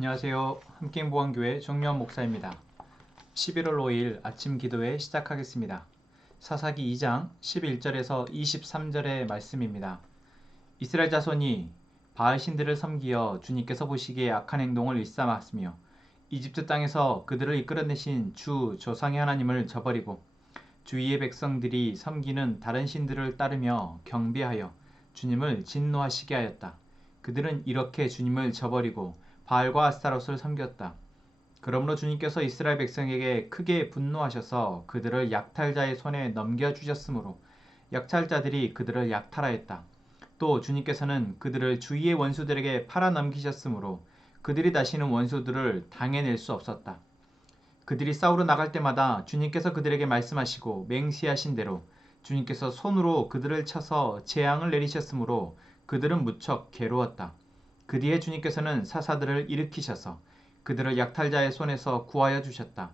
안녕하세요. 함께행보안교회 정유한 목사입니다. 11월 5일 아침 기도회 시작하겠습니다. 사사기 2장 11절에서 23절의 말씀입니다. 이스라엘 자손이 바알 신들을 섬기어 주님께서 보시기에 악한 행동을 일삼았으며 이집트 땅에서 그들을 이끌어내신 주 조상의 하나님을 저버리고 주위의 백성들이 섬기는 다른 신들을 따르며 경배하여 주님을 진노하시게 하였다. 그들은 이렇게 주님을 저버리고 바알과 아스타롯을 섬겼다. 그러므로 주님께서 이스라엘 백성에게 크게 분노하셔서 그들을 약탈자의 손에 넘겨주셨으므로 약탈자들이 그들을 약탈하였다. 또 주님께서는 그들을 주위의 원수들에게 팔아넘기셨으므로 그들이 다시는 원수들을 당해낼 수 없었다. 그들이 싸우러 나갈 때마다 주님께서 그들에게 말씀하시고 맹세하신 대로 주님께서 손으로 그들을 쳐서 재앙을 내리셨으므로 그들은 무척 괴로웠다. 그 뒤에 주님께서는 사사들을 일으키셔서 그들을 약탈자의 손에서 구하여 주셨다.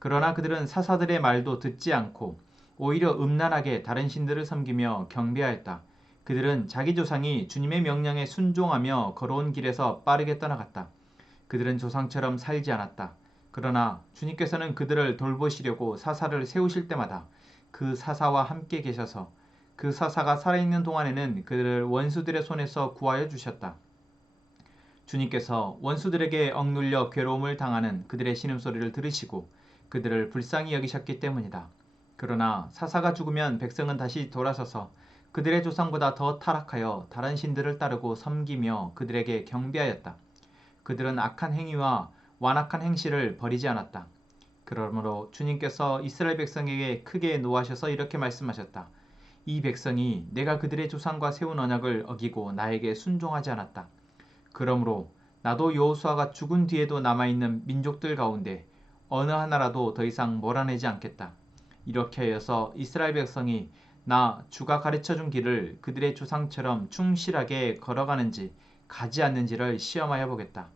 그러나 그들은 사사들의 말도 듣지 않고 오히려 음란하게 다른 신들을 섬기며 경배하였다. 그들은 자기 조상이 주님의 명령에 순종하며 걸어온 길에서 빠르게 떠나갔다. 그들은 조상처럼 살지 않았다. 그러나 주님께서는 그들을 돌보시려고 사사를 세우실 때마다 그 사사와 함께 계셔서 그 사사가 살아있는 동안에는 그들을 원수들의 손에서 구하여 주셨다. 주님께서 원수들에게 억눌려 괴로움을 당하는 그들의 신음소리를 들으시고 그들을 불쌍히 여기셨기 때문이다. 그러나 사사가 죽으면 백성은 다시 돌아서서 그들의 조상보다 더 타락하여 다른 신들을 따르고 섬기며 그들에게 경배하였다. 그들은 악한 행위와 완악한 행실을 버리지 않았다. 그러므로 주님께서 이스라엘 백성에게 크게 노하셔서 이렇게 말씀하셨다. 이 백성이 내가 그들의 조상과 세운 언약을 어기고 나에게 순종하지 않았다. 그러므로 나도 여호수아가 죽은 뒤에도 남아있는 민족들 가운데 어느 하나라도 더 이상 몰아내지 않겠다. 이렇게 하여서 이스라엘 백성이 나 주가 가르쳐준 길을 그들의 조상처럼 충실하게 걸어가는지 가지 않는지를 시험하여 보겠다.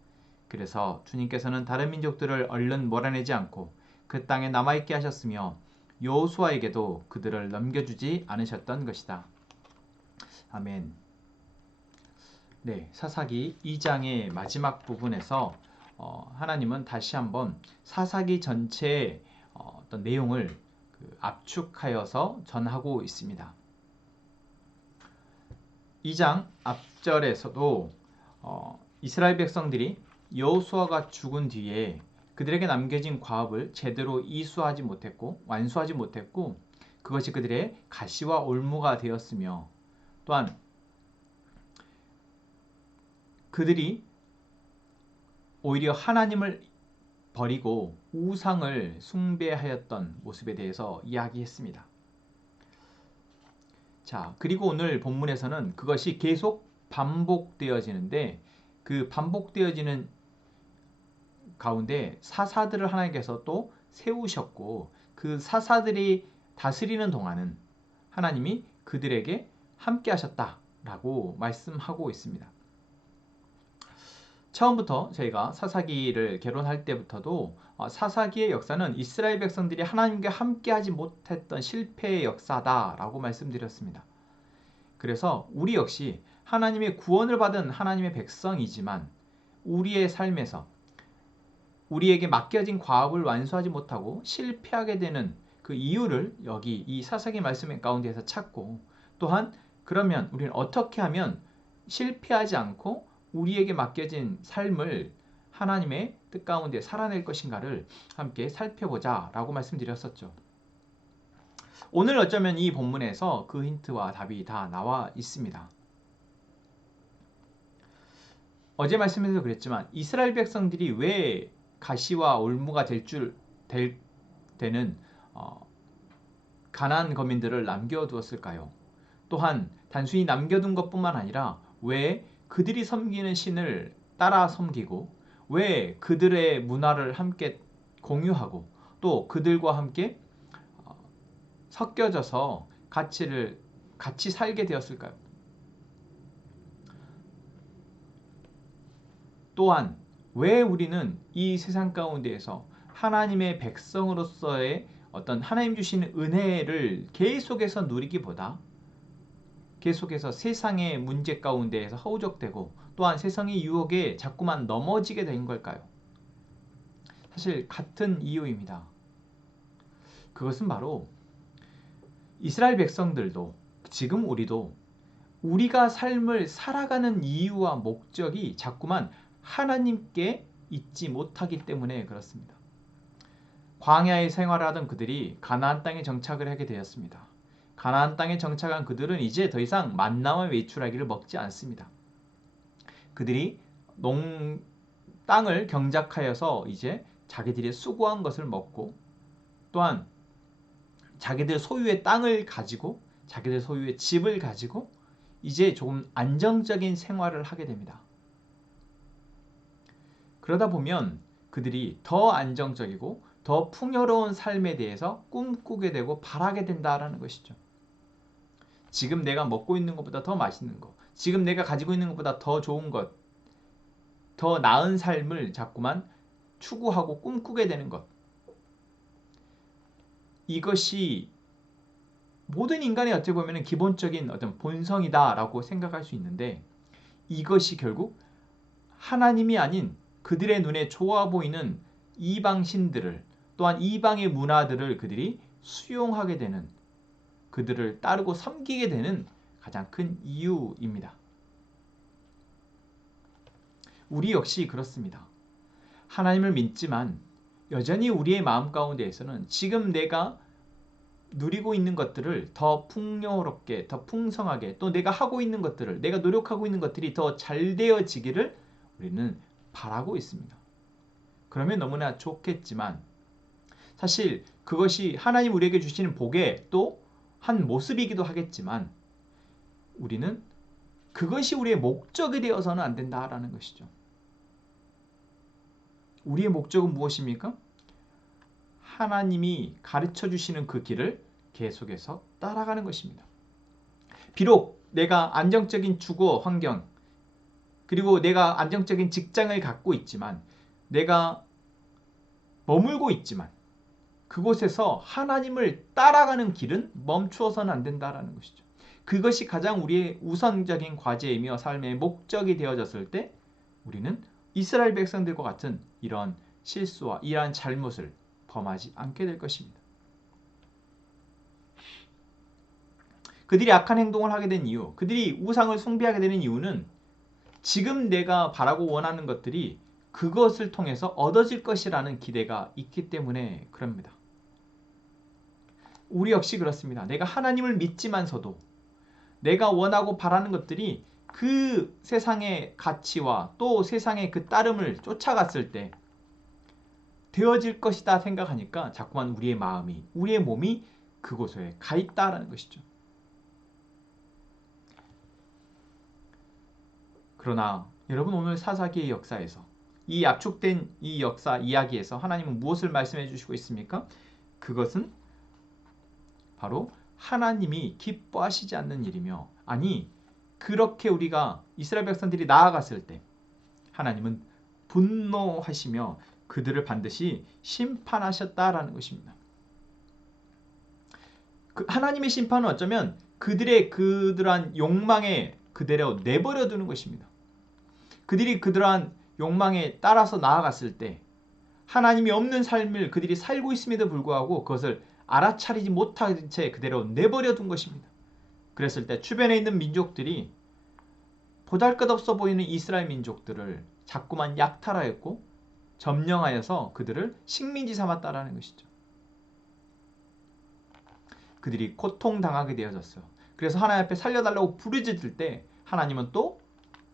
그래서 주님께서는 다른 민족들을 얼른 몰아내지 않고 그 땅에 남아있게 하셨으며 여호수아에게도 그들을 넘겨주지 않으셨던 것이다. 아멘. 네, 사사기 2장의 마지막 부분에서 하나님은 다시 한번 사사기 전체의 어떤 내용을 압축하여서 전하고 있습니다. 2장 앞절에서도 이스라엘 백성들이 여호수아가 죽은 뒤에 그들에게 남겨진 과업을 제대로 이수하지 못했고 완수하지 못했고 그것이 그들의 가시와 올무가 되었으며 또한 그들이 오히려 하나님을 버리고 우상을 숭배하였던 모습에 대해서 이야기했습니다. 자, 그리고 오늘 본문에서는 그것이 계속 반복되어지는데 그 반복되어지는 가운데 사사들을 하나님께서 또 세우셨고 그 사사들이 다스리는 동안은 하나님이 그들에게 함께 하셨다라고 말씀하고 있습니다. 처음부터 저희가 사사기를 개론할 때부터도 사사기의 역사는 이스라엘 백성들이 하나님과 함께하지 못했던 실패의 역사다라고 말씀드렸습니다. 그래서 우리 역시 하나님의 구원을 받은 하나님의 백성이지만 우리의 삶에서 우리에게 맡겨진 과업을 완수하지 못하고 실패하게 되는 그 이유를 여기 이 사사기 말씀 가운데에서 찾고 또한 그러면 우리는 어떻게 하면 실패하지 않고 우리에게 맡겨진 삶을 하나님의 뜻 가운데 살아낼 것인가를 함께 살펴보자 라고 말씀드렸었죠. 오늘 어쩌면 이 본문에서 그 힌트와 답이 다 나와 있습니다. 어제 말씀에서 그랬지만 이스라엘 백성들이 왜 가시와 올무가 될 때는 가나안 거민들을 남겨두었을까요? 또한 단순히 남겨둔 것뿐만 아니라 왜 그들이 섬기는 신을 따라 섬기고 왜 그들의 문화를 함께 공유하고 또 그들과 함께 섞여져서 같이 살게 되었을까요? 또한 왜 우리는 이 세상 가운데에서 하나님의 백성으로서의 어떤 하나님 주시는 은혜를 계속해서 누리기보다 계속해서 세상의 문제 가운데에서 허우적대고 또한 세상의 유혹에 자꾸만 넘어지게 된 걸까요? 사실 같은 이유입니다. 그것은 바로 이스라엘 백성들도 지금 우리도 우리가 삶을 살아가는 이유와 목적이 자꾸만 하나님께 있지 못하기 때문에 그렇습니다. 광야에 생활하던 그들이 가나안 땅에 정착을 하게 되었습니다. 가나안 땅에 정착한 그들은 이제 더 이상 만나와 외출하기를 먹지 않습니다. 그들이 땅을 경작하여서 이제 자기들이 수고한 것을 먹고 또한 자기들 소유의 땅을 가지고 자기들 소유의 집을 가지고 이제 조금 안정적인 생활을 하게 됩니다. 그러다 보면 그들이 더 안정적이고 더 풍요로운 삶에 대해서 꿈꾸게 되고 바라게 된다라는 것이죠. 지금 내가 먹고 있는 것보다 더 맛있는 것, 지금 내가 가지고 있는 것보다 더 좋은 것, 더 나은 삶을 자꾸만 추구하고 꿈꾸게 되는 것. 이것이 모든 인간의 어떻게 보면 기본적인 어떤 본성이다라고 생각할 수 있는데 이것이 결국 하나님이 아닌 그들의 눈에 좋아 보이는 이방신들을 또한 이방의 문화들을 그들이 수용하게 되는 그들을 따르고 섬기게 되는 가장 큰 이유입니다. 우리 역시 그렇습니다. 하나님을 믿지만 여전히 우리의 마음 가운데에서는 지금 내가 누리고 있는 것들을 더 풍요롭게, 더 풍성하게 또 내가 하고 있는 것들을 내가 노력하고 있는 것들이 더 잘 되어지기를 우리는 바라고 있습니다. 그러면 너무나 좋겠지만 사실 그것이 하나님 우리에게 주시는 복의 또 한 모습이기도 하겠지만 우리는 그것이 우리의 목적이 되어서는 안 된다라는 것이죠. 우리의 목적은 무엇입니까? 하나님이 가르쳐 주시는 그 길을 계속해서 따라가는 것입니다. 비록 내가 안정적인 주거 환경 그리고 내가 안정적인 직장을 갖고 있지만 내가 머물고 있지만 그곳에서 하나님을 따라가는 길은 멈추어서는 안 된다라는 것이죠. 그것이 가장 우리의 우선적인 과제이며 삶의 목적이 되어졌을 때 우리는 이스라엘 백성들과 같은 이런 실수와 이러한 잘못을 범하지 않게 될 것입니다. 그들이 악한 행동을 하게 된 이유, 그들이 우상을 숭배하게 되는 이유는 지금 내가 바라고 원하는 것들이 그것을 통해서 얻어질 것이라는 기대가 있기 때문에 그럽니다. 우리 역시 그렇습니다. 내가 하나님을 믿지만서도 내가 원하고 바라는 것들이 그 세상의 가치와 또 세상의 그 따름을 쫓아갔을 때 되어질 것이다 생각하니까 자꾸만 우리의 마음이, 우리의 몸이 그곳에 가 있다라는 것이죠. 그러나 여러분 오늘 사사기의 역사에서 이 압축된 이 역사 이야기에서 하나님은 무엇을 말씀해 주시고 있습니까? 그것은 바로 하나님이 기뻐하시지 않는 일이며 아니 그렇게 우리가 이스라엘 백성들이 나아갔을 때 하나님은 분노하시며 그들을 반드시 심판하셨다라는 것입니다. 하나님의 심판은 어쩌면 그들한 욕망에 그대로 내버려 두는 것입니다. 그들이 그들한 욕망에 따라서 나아갔을 때 하나님이 없는 삶을 그들이 살고 있음에도 불구하고 그것을 알아차리지 못한 채 그대로 내버려 둔 것입니다. 그랬을 때 주변에 있는 민족들이 보잘것없어 보이는 이스라엘 민족들을 자꾸만 약탈하였고 점령하여서 그들을 식민지 삼았다라는 것이죠. 그들이 고통당하게 되어졌어요. 그래서 하나님 앞에 살려달라고 부르짖을 때 하나님은 또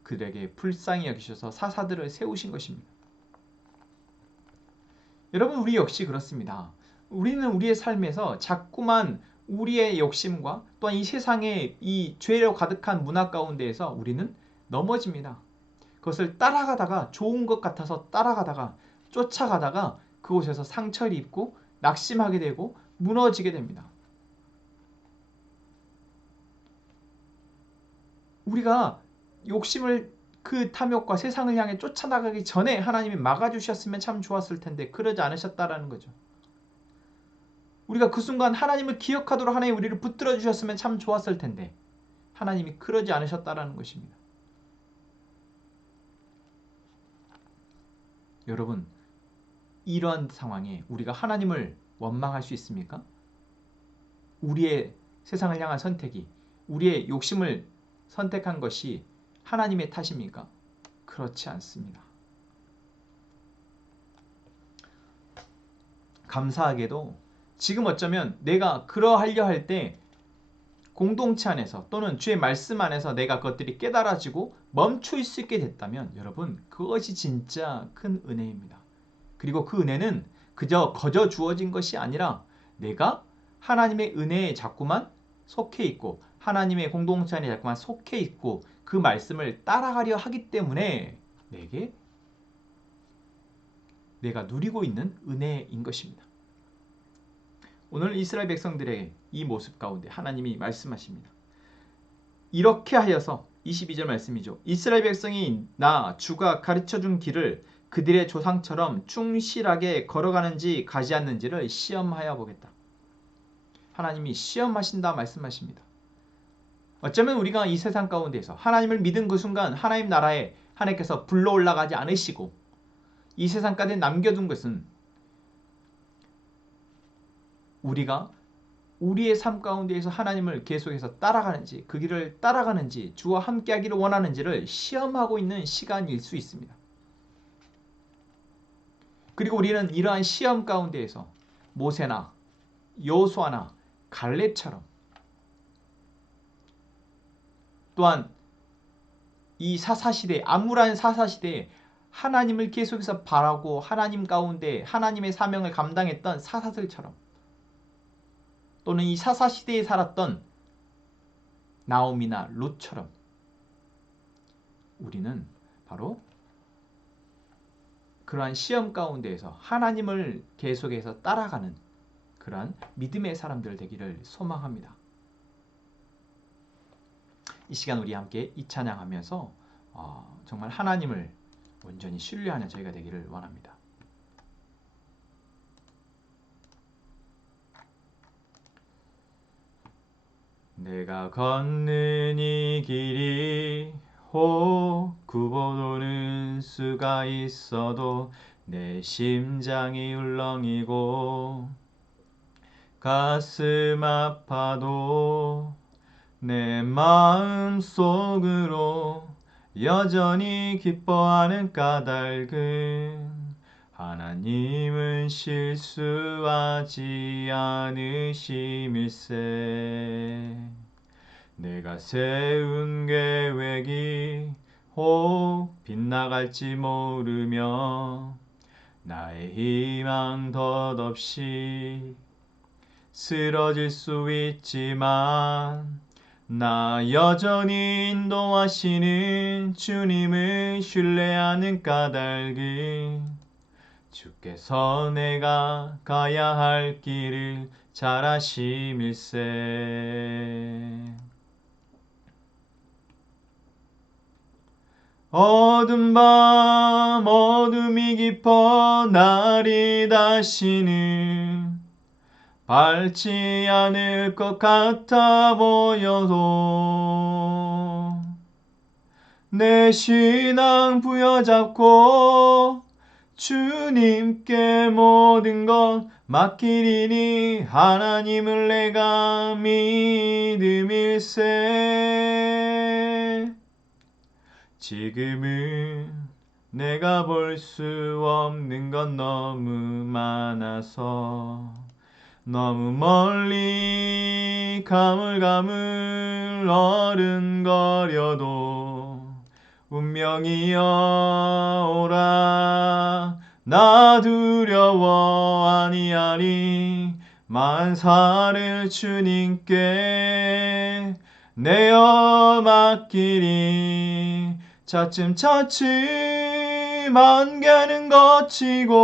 그들에게 불쌍히 여기셔서 사사들을 세우신 것입니다. 여러분 우리 역시 그렇습니다. 우리는 우리의 삶에서 자꾸만 우리의 욕심과 또한 이 세상의 이 죄로 가득한 문화 가운데에서 우리는 넘어집니다. 그것을 따라가다가 좋은 것 같아서 따라가다가 쫓아가다가 그곳에서 상처를 입고 낙심하게 되고 무너지게 됩니다. 우리가 욕심을 그 탐욕과 세상을 향해 쫓아나가기 전에 하나님이 막아주셨으면 참 좋았을 텐데 그러지 않으셨다라는 거죠. 우리가 그 순간 하나님을 기억하도록 하나님 우리를 붙들어 주셨으면 참 좋았을 텐데 하나님이 그러지 않으셨다라는 것입니다. 여러분, 이러한 상황에 우리가 하나님을 원망할 수 있습니까? 우리의 세상을 향한 선택이, 우리의 욕심을 선택한 것이 하나님의 탓입니까? 그렇지 않습니다. 감사하게도 지금 어쩌면 내가 그러하려 할 때 공동체 안에서 또는 주의 말씀 안에서 내가 그것들이 깨달아지고 멈출 수 있게 됐다면 여러분, 그것이 진짜 큰 은혜입니다. 그리고 그 은혜는 그저 거저 주어진 것이 아니라 내가 하나님의 은혜에 자꾸만 속해 있고 하나님의 공동체 안에 자꾸만 속해 있고 그 말씀을 따라가려 하기 때문에 내가 누리고 있는 은혜인 것입니다. 오늘 이스라엘 백성들의 이 모습 가운데 하나님이 말씀하십니다. 이렇게 하여서 22절 말씀이죠. 이스라엘 백성이 나 주가 가르쳐준 길을 그들의 조상처럼 충실하게 걸어가는지 가지 않는지를 시험하여 보겠다. 하나님이 시험하신다 말씀하십니다. 어쩌면 우리가 이 세상 가운데서 하나님을 믿은 그 순간 하나님 나라에 하나님께서 불러 올라가지 않으시고 이 세상까지 남겨둔 것은 우리가 우리의 삶 가운데에서 하나님을 계속해서 따라가는지 그 길을 따라가는지 주와 함께하기를 원하는지를 시험하고 있는 시간일 수 있습니다. 그리고 우리는 이러한 시험 가운데에서 모세나 여호수아나 갈렙처럼 또한 이 사사시대 암울한 사사시대에 하나님을 계속해서 바라고 하나님 가운데 하나님의 사명을 감당했던 사사들처럼 또는 이 사사시대에 살았던 나오미나 룻처럼 우리는 바로 그러한 시험 가운데에서 하나님을 계속해서 따라가는 그러한 믿음의 사람들 되기를 소망합니다. 이 시간 우리 함께 이 찬양하면서 정말 하나님을 온전히 신뢰하는 저희가 되기를 원합니다. 내가 걷는 이 길이 굽어도는 수가 있어도 내 심장이 울렁이고 가슴 아파도 내 마음 속으로 여전히 기뻐하는 까닭은 하나님은 실수하지 않으심일세. 내가 세운 계획이 혹 빗나갈지 모르며 나의 희망 덧없이 쓰러질 수 있지만 나 여전히 인도하시는 주님을 신뢰하는 까닭은 주께서 내가 가야 할 길을 잘 아심일세. 어두운 밤 어둠이 깊어 날이 다시는 밝지 않을 것 같아 보여도 내 신앙 부여잡고 주님께 모든 것 맡기리니 하나님을 내가 믿음일세. 지금은 내가 볼 수 없는 건 너무 많아서 너무 멀리 가물가물 어른거려도 운명이여 오라 나 두려워 아니하리 만사를 주님께 내어 맡기리. 차츰차츰 안개는 걷히고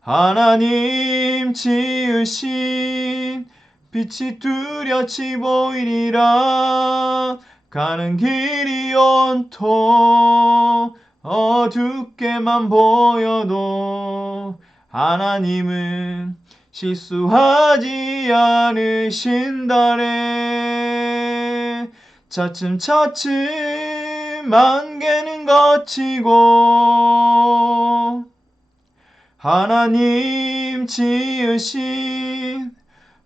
하나님 지으신 빛이 뚜렷이 보이리라. 가는 길이 온통 어둡게만 보여도 하나님은 실수하지 않으신다네. 차츰차츰 안개는 걷히고 하나님 지으신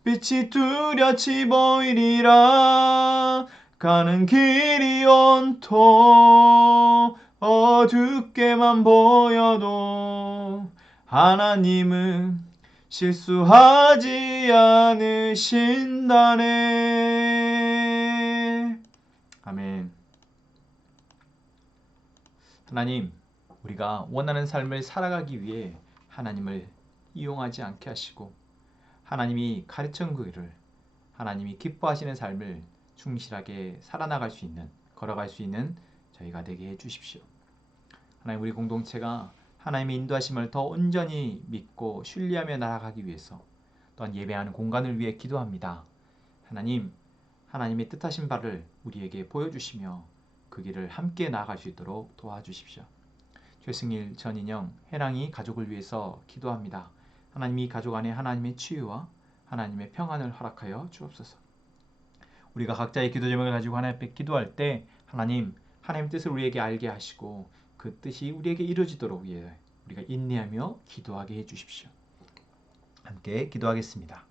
빛이 뚜렷이 보이리라. 가는 길이 온통 어둡게만 보여도 하나님은 실수하지 않으신다네. 아멘. 하나님, 우리가 원하는 삶을 살아가기 위해 하나님을 이용하지 않게 하시고 하나님이 가르친 그 길을, 하나님이 기뻐하시는 삶을 충실하게 살아나갈 수 있는, 걸어갈 수 있는 저희가 되게 해주십시오. 하나님, 우리 공동체가 하나님의 인도하심을 더 온전히 믿고 신뢰하며 나아가기 위해서 또한 예배하는 공간을 위해 기도합니다. 하나님, 하나님의 뜻하신 바를 우리에게 보여주시며 그 길을 함께 나아갈 수 있도록 도와주십시오. 최승일, 전인영, 해랑이 가족을 위해서 기도합니다. 하나님이 가족 안에 하나님의 치유와 하나님의 평안을 허락하여 주옵소서. 우리가 각자의 기도 제목을 가지고 하나님 앞에 기도할 때 하나님, 하나님의 뜻을 우리에게 알게 하시고 그 뜻이 우리에게 이루어지도록 위해 우리가 인내하며 기도하게 해주십시오. 함께 기도하겠습니다.